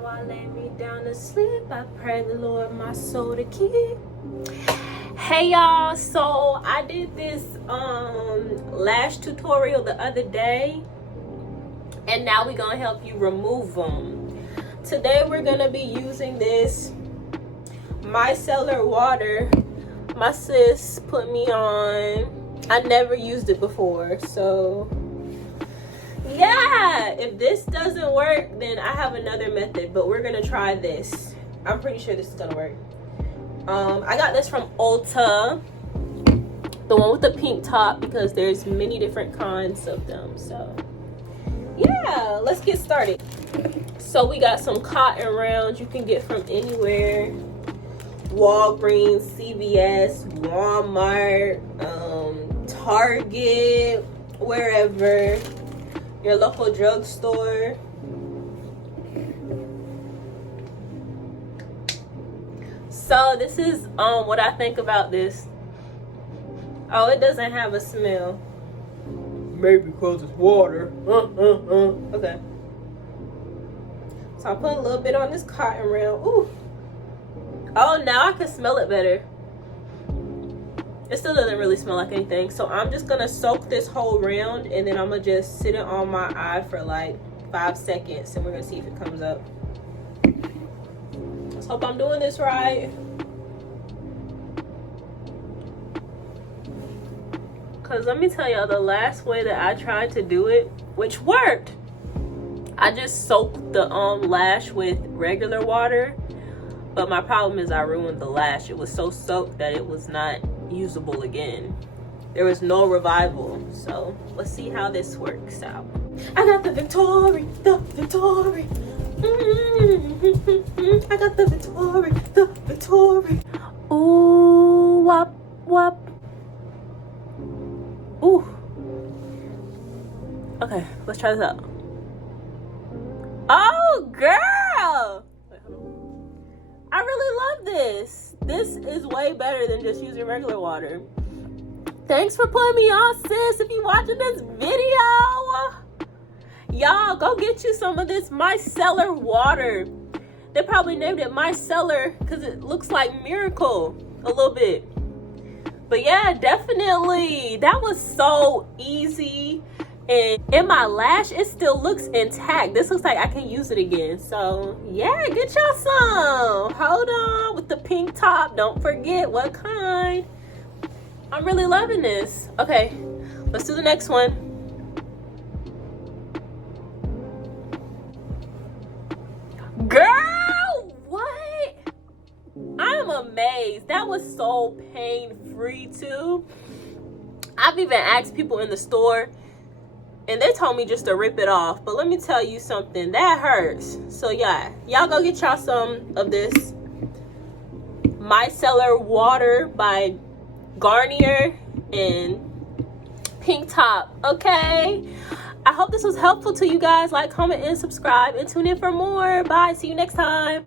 Now I lay me down to sleep. I pray the Lord my soul to keep. Hey y'all, so I did this lash tutorial the other day, and now we're gonna help you remove them. Today we're gonna be using this micellar water my sis put me on. I never used it before, so yeah, if this doesn't work, then I have another method, but we're gonna try this. I'm pretty sure this is gonna work. I got this from Ulta, the one with the pink top, because there's many different kinds of them. So yeah, let's get started. So we got some cotton rounds you can get from anywhere: Walgreens, CVS, Walmart, Target, wherever, your local drugstore. So this is what I think about this. Oh, it doesn't have a smell. Maybe because it's water. Okay. So I put a little bit on this cotton round. Ooh. Oh, now I can smell it better. It still doesn't really smell like anything. So I'm just gonna soak this whole round, and then I'm gonna just sit it on my eye for like 5 seconds, and we're gonna see if it comes up. Let's hope I'm doing this right. Cause let me tell y'all, the last way that I tried to do it, which worked, I just soaked the lash with regular water. But my problem is I ruined the lash. It was so soaked that it was not usable again. There was no revival. So let's see how this works out. I got the Victory, the Victory. I got the Victory, the Victory. Ooh, wop, wop. Ooh. Okay, let's try this out. Oh, girl. I really love this. This is way better than just using regular water. Thanks for putting me on, sis. If you're watching this video, y'all go get you some of this micellar water. They probably named it micellar because it looks like Miracle a little bit. But yeah, definitely. That was so easy. And in my lash, it still looks intact. This looks like I can use it again. So yeah, get y'all some. Hold on, with the pink top. Don't forget what kind. I'm really loving this. Okay, let's do the next one. Girl, what? I'm amazed. That was so pain-free too. I've even asked people in the store, and they told me just to rip it off. But let me tell you something, that hurts. So yeah, y'all go get y'all some of this micellar water by Garnier and pink top. Okay, I hope this was helpful to you guys. Like, comment, and subscribe, and tune in for more. Bye, see you next time.